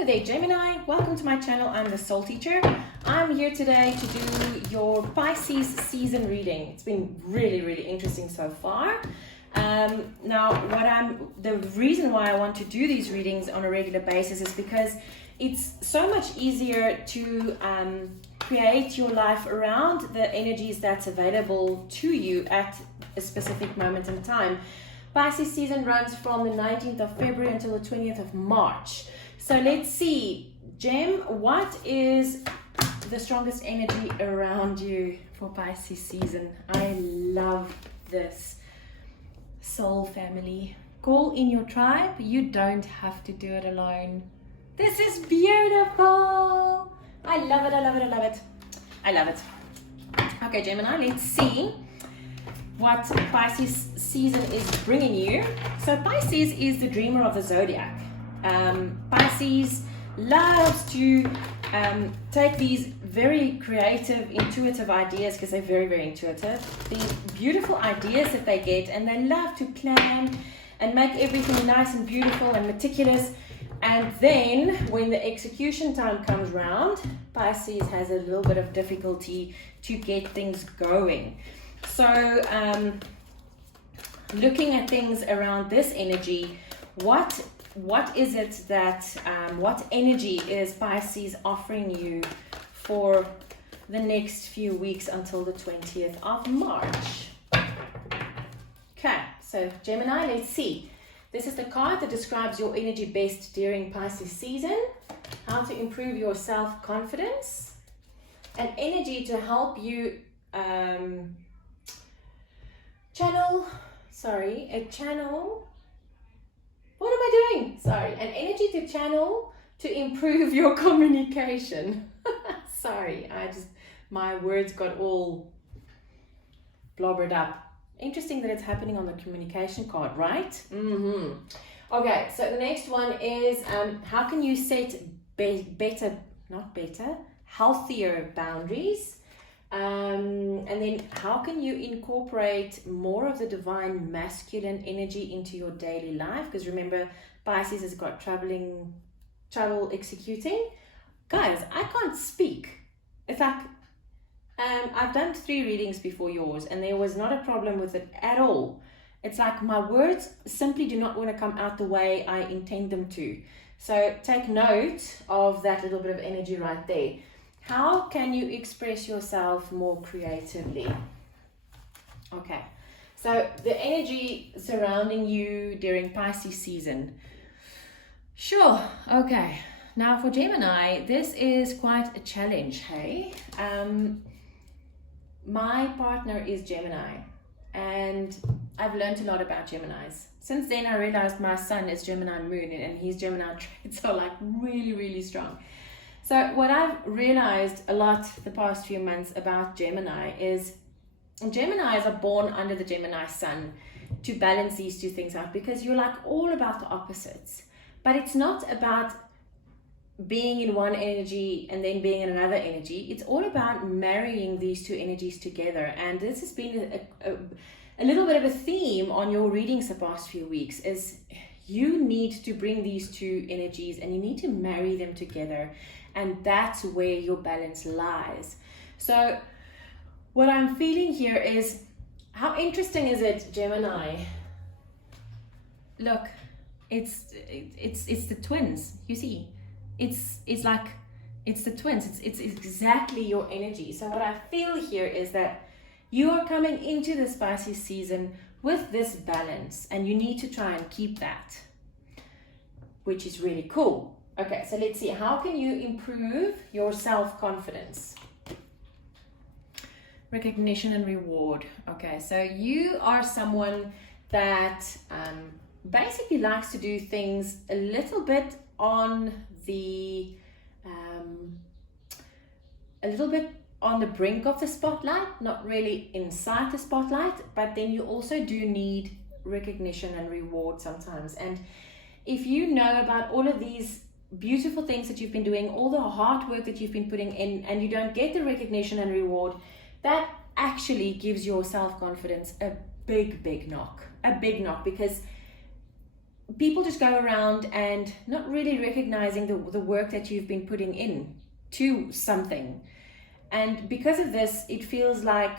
Hello there, Gemini. Welcome to my channel. I'm the Soul Teacher. I'm here today to do your Pisces season reading. It's been really interesting so far. The reason why I want to do these readings on a regular basis is because it's so much easier to create your life around the energies that's available to you at a specific moment in time. Pisces season runs from the 19th of February until the 20th of March. So let's see, Gem, what is the strongest energy around you for Pisces season? I love this. Soul family. Call in your tribe. You don't have to do it alone. This is beautiful. I love it, I love it, I love it. I love it. Okay, Gemini, let's see what Pisces season is bringing you. So Pisces is the dreamer of the zodiac. Pisces loves to take these very creative, intuitive ideas, because they're very intuitive, these beautiful ideas that they get, and they love to plan and make everything nice and beautiful and meticulous. And then when the execution time comes round, Pisces has a little bit of difficulty to get things going. So looking at things around this energy, what is it that what energy is Pisces offering you for the next few weeks until the 20th of March? Okay, so Gemini, let's see. This is the card that describes your energy best during Pisces season, how to improve your self-confidence, an energy to help you what am I doing? Sorry, an energy to channel to improve your communication. Sorry, my words got all blobbered up. Interesting that it's happening on the communication card, right? Okay, so the next one is how can you set healthier boundaries? And then how can you incorporate more of the divine masculine energy into your daily life? Because remember, Pisces has got trouble executing. Guys, I can't speak. In fact, I've done 3 readings before yours and there was not a problem with it at all. It's like my words simply do not want to come out the way I intend them to. So take note of that little bit of energy right there. How can you express yourself more creatively? Okay, so the energy surrounding you during Pisces season. Sure, okay. Now for Gemini, this is quite a challenge, hey? My partner is Gemini, and I've learned a lot about Geminis. Since then, I realized my son is Gemini moon, and his Gemini traits are like really strong. So what I've realized a lot the past few months about Gemini is Geminis are born under the Gemini sun to balance these two things out, because you're like all about the opposites. But it's not about being in one energy and then being in another energy. It's all about marrying these two energies together. And this has been a little bit of a theme on your readings the past few weeks, is you need to bring these two energies and you need to marry them together. And that's where your balance lies. So what I'm feeling here is, how interesting is it, Gemini? Look, it's the twins, you see. It's the twins. It's exactly your energy. So what I feel here is that you are coming into this Pisces season with this balance, and you need to try and keep that, which is really cool. Okay, so let's see, how can you improve your self-confidence? Recognition and reward. Okay, so you are someone that basically likes to do things a little bit on the brink of the spotlight, not really inside the spotlight, but then you also do need recognition and reward sometimes. And if you know about all of these beautiful things that you've been doing, all the hard work that you've been putting in, and you don't get the recognition and reward, that actually gives your self-confidence a big knock, because people just go around and not really recognizing the work that you've been putting in to something. And because of this, it feels like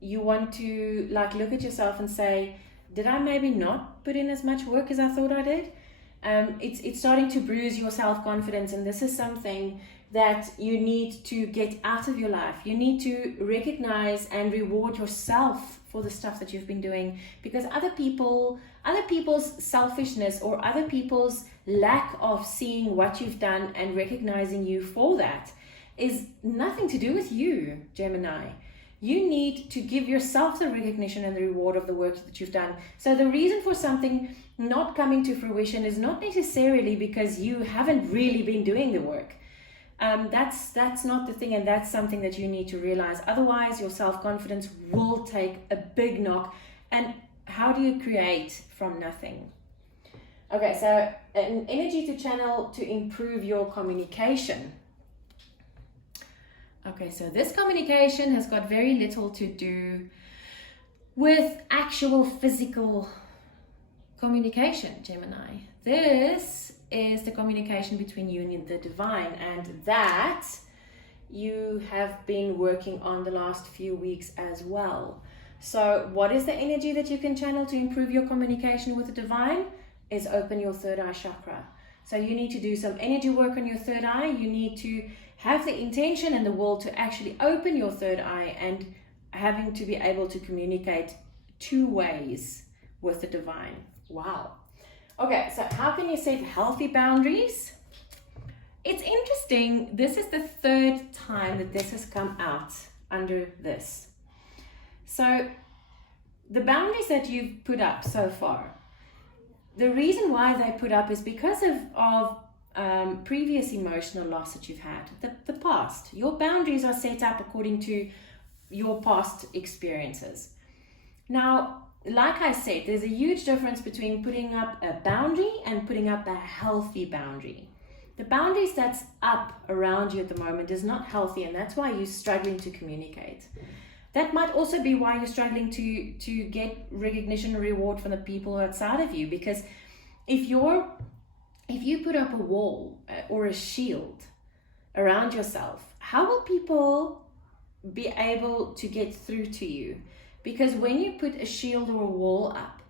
you want to like look at yourself and say, did I maybe not put in as much work as I thought I did? It's starting to bruise your self-confidence, and this is something that you need to get out of your life. You need to recognize and reward yourself for the stuff that you've been doing, because other people's selfishness or other people's lack of seeing what you've done and recognizing you for that is nothing to do with you, Gemini. You need to give yourself the recognition and the reward of the work that you've done. So the reason for something not coming to fruition is not necessarily because you haven't really been doing the work. That's not the thing, and that's something that you need to realize. Otherwise, your self-confidence will take a big knock. And how do you create from nothing? Okay, so an energy to channel to improve your communication. Okay, so this communication has got very little to do with actual physical communication, Gemini. This is the communication between you and the divine, and that you have been working on the last few weeks as well. So what is the energy that you can channel to improve your communication with the divine? Is open your third eye chakra. So you need to do some energy work on your third eye. You need to have the intention and the will to actually open your third eye and having to be able to communicate 2 ways with the divine. Wow. Okay, so how can you set healthy boundaries? It's interesting. This is the 3rd time that this has come out under this. So the boundaries that you've put up so far, the reason why they put up is because of previous emotional loss that you've had, the past. Your boundaries are set up according to your past experiences. Now, like I said, there's a huge difference between putting up a boundary and putting up a healthy boundary. The boundaries that's up around you at the moment is not healthy, and that's why you're struggling to communicate. That might also be why you're struggling to get recognition and reward from the people outside of you, because if you put up a wall or a shield around yourself, how will people be able to get through to you? Because when you put a shield or a wall up,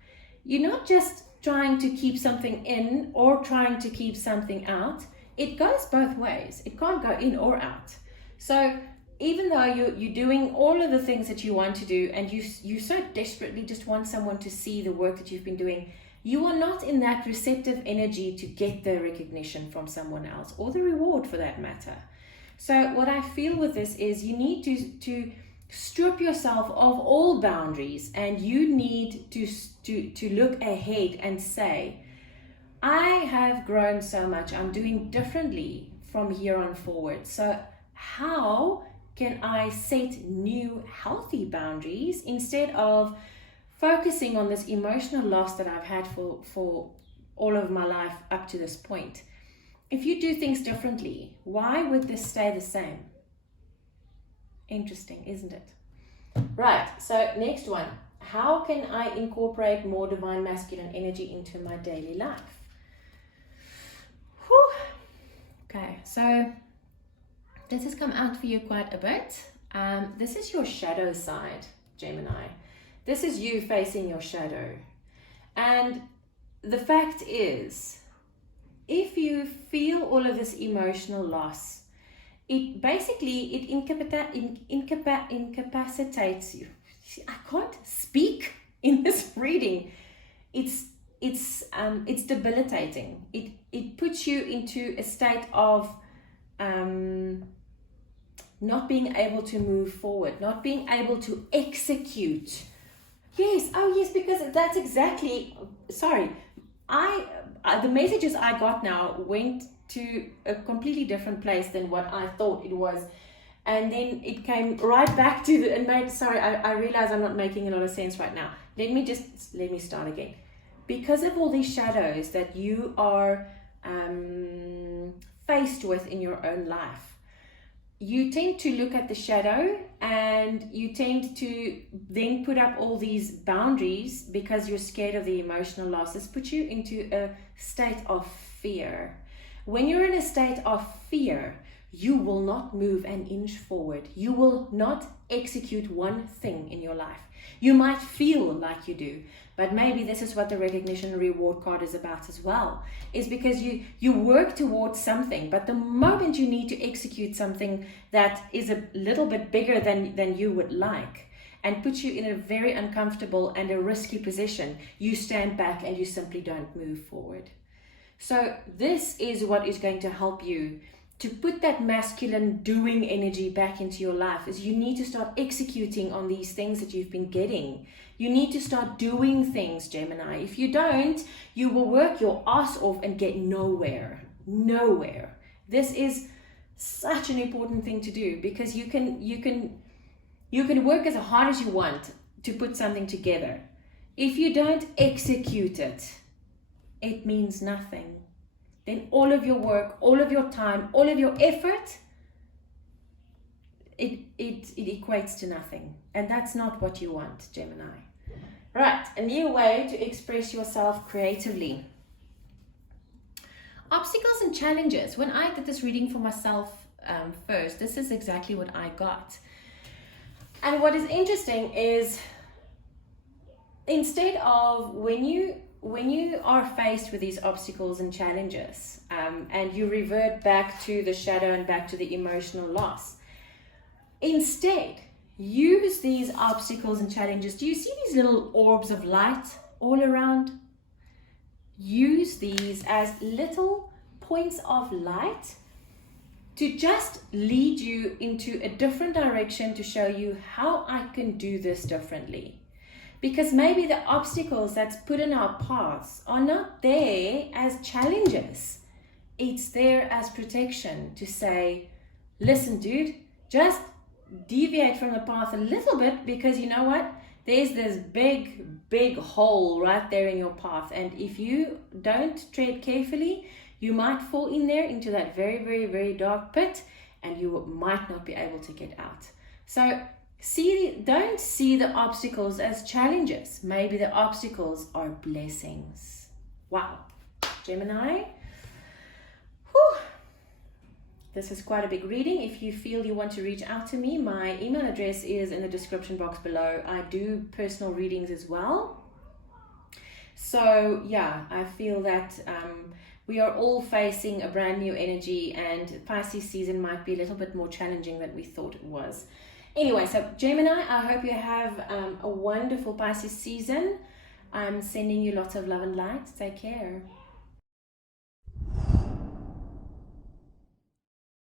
you're not just trying to keep something in or trying to keep something out. It goes both ways. It can't go in or out. So even though you're doing all of the things that you want to do, and you so desperately just want someone to see the work that you've been doing, you are not in that receptive energy to get the recognition from someone else, or the reward for that matter. So what I feel with this is you need to strip yourself of all boundaries, and you need to look ahead and say, I have grown so much, I'm doing differently from here on forward. So how can I set new healthy boundaries instead of focusing on this emotional loss that I've had for all of my life up to this point? If you do things differently, why would this stay the same? Interesting, isn't it? Right, so next one. How can I incorporate more divine masculine energy into my daily life? Whew. Okay, so this has come out for you quite a bit. This is your shadow side, Gemini. This is you facing your shadow. And the fact is, if you feel all of this emotional loss, it basically incapacitates you. I can't speak in this reading. It's debilitating. It puts you into a state of not being able to move forward, not being able to execute. Yes, oh yes, because that's exactly, sorry, the messages I got now went to a completely different place than what I thought it was. And then it came right back to the, and made, sorry, I realize I'm not making a lot of sense right now. Let me start again. Because of all these shadows that you are faced with in your own life, you tend to look at the shadow, and you tend to then put up all these boundaries because you're scared of the emotional losses, put you into a state of fear. When you're in a state of fear, you will not move an inch forward. You will not execute one thing in your life. You might feel like you do, but maybe this is what the recognition reward card is about as well. Is because you work towards something, but the moment you need to execute something that is a little bit bigger than you would like, and puts you in a very uncomfortable and a risky position, you stand back and you simply don't move forward. So this is what is going to help you to put that masculine doing energy back into your life. Is you need to start executing on these things that you've been getting. You need to start doing things, Gemini. If you don't, you will work your ass off and get nowhere. Nowhere. This is such an important thing to do, because you can work as hard as you want to put something together. If you don't execute it, it means nothing. Then all of your work, all of your time, all of your effort, it equates to nothing. And that's not what you want, Gemini. Right, a new way to express yourself creatively. Obstacles and challenges. When I did this reading for myself first, this is exactly what I got. And what is interesting is, instead of when you are faced with these obstacles and challenges, and you revert back to the shadow and back to the emotional loss, instead use these obstacles and challenges. Do you see these little orbs of light all around? Use these as little points of light to just lead you into a different direction, to show you how I can do this differently. Because maybe the obstacles that's put in our paths are not there as challenges. It's there as protection, to say, listen, dude, just deviate from the path a little bit, because you know what? There's this big hole right there in your path. And if you don't tread carefully, you might fall in there into that very, very, very dark pit, and you might not be able to get out. So don't see the obstacles as challenges. Maybe the obstacles are blessings. Wow, Gemini. Whew. This is quite a big reading. If you feel you want to reach out to me, my email address is in the description box below. I do personal readings as well. So yeah, I feel that we are all facing a brand new energy, and Pisces season might be a little bit more challenging than we thought it was. Anyway, so Gemini, I hope you have a wonderful Pisces season. I'm sending you lots of love and light. Take care.